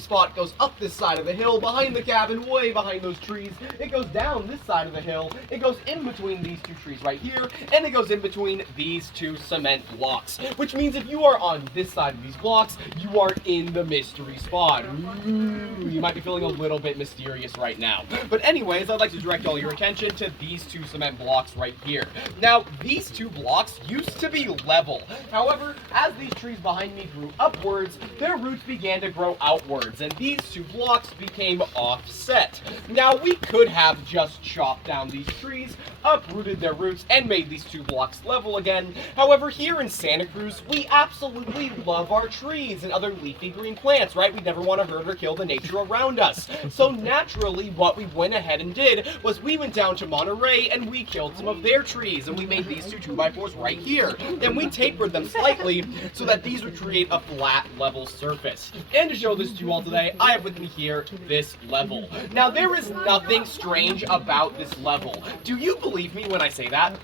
spot goes up this side of the hill, behind the cabin, way behind those trees. It goes down this side of the hill. It goes in between these two trees right here, and it goes in between these two cement blocks. Which means if you are on this side of these blocks, you are in the mystery spot. Ooh, you might be feeling a little bit mysterious right now. But anyways, I'd like to direct all your attention to these two cement blocks right here. Now, these two blocks used to be level. However, as these trees behind me grew upwards, their roots began to grow outwards, and these two blocks became offset. Now, we could have just chopped down these trees, uprooted their roots, and made these two blocks level again. However, here in Santa Cruz, we absolutely love our trees and other leafy green plants, right? We never want to hurt or kill the nature around us. So naturally, what we went ahead and did was we went down to Monterey and we killed some of their trees, and we made these two 2x4s right here. And we tapered them slightly so that these would create a flat, level surface. And to show this to you all today, I have with me here this level. Now, there is nothing strange about this level. Do you believe me when I say that?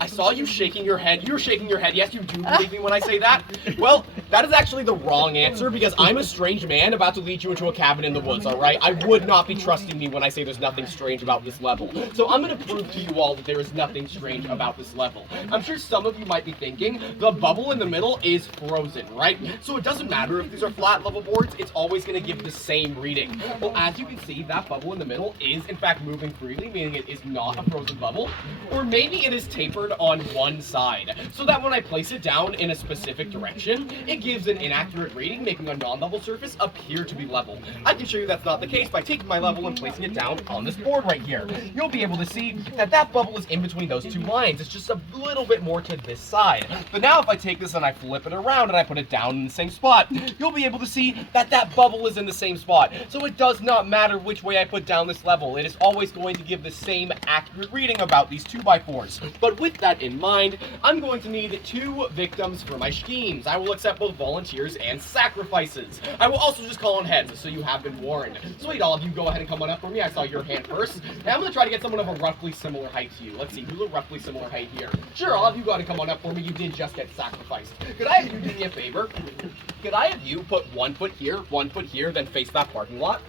I saw you shaking your head. You're shaking your head. Yes, you do believe me when I say that? Well, that is actually the wrong answer, because I'm a strange man about to lead you into a cabin in the woods, all right? I would not be trusting me when I say there's nothing strange about this level. So I'm going to prove to you all that there is nothing strange about this level. I'm sure some of you might be thinking, the bubble in the middle is frozen, right? So it doesn't matter if these are flat level boards, it's always going to give the same reading. Well, as you can see, that bubble in the middle is in fact moving freely, meaning it is not a frozen bubble. Or maybe it is tapered on one side, so that when I place it down in a specific direction, it gives an inaccurate reading, making a non-level surface appear to be level. I can show you that's not the case by taking my level and placing it down on this board right here. You'll be able to see that that bubble is in between those two lines. It's just a little bit more to this side. But now if I take this and I flip it around and I put it down in the same spot, you'll be able to see that that bubble is in the same spot. So it does not matter which way I put down this level. It is always going to give the same accurate reading about these 2x4s. But with that in mind, I'm going to need 2 victims for my schemes. I will accept both volunteers and sacrifices. I will also just call on heads, so you have been warned. Sweet, all of you go ahead and come on up for me. I saw your hand first. Now I'm going to try to get someone of a roughly similar height to you. Let's see, who's a roughly similar height here? Sure, all of you go ahead and come on up for me. You did just get sacrificed. Could I have you do me a favor? Could I have you put 1 foot here, 1 foot here, then face that parking lot?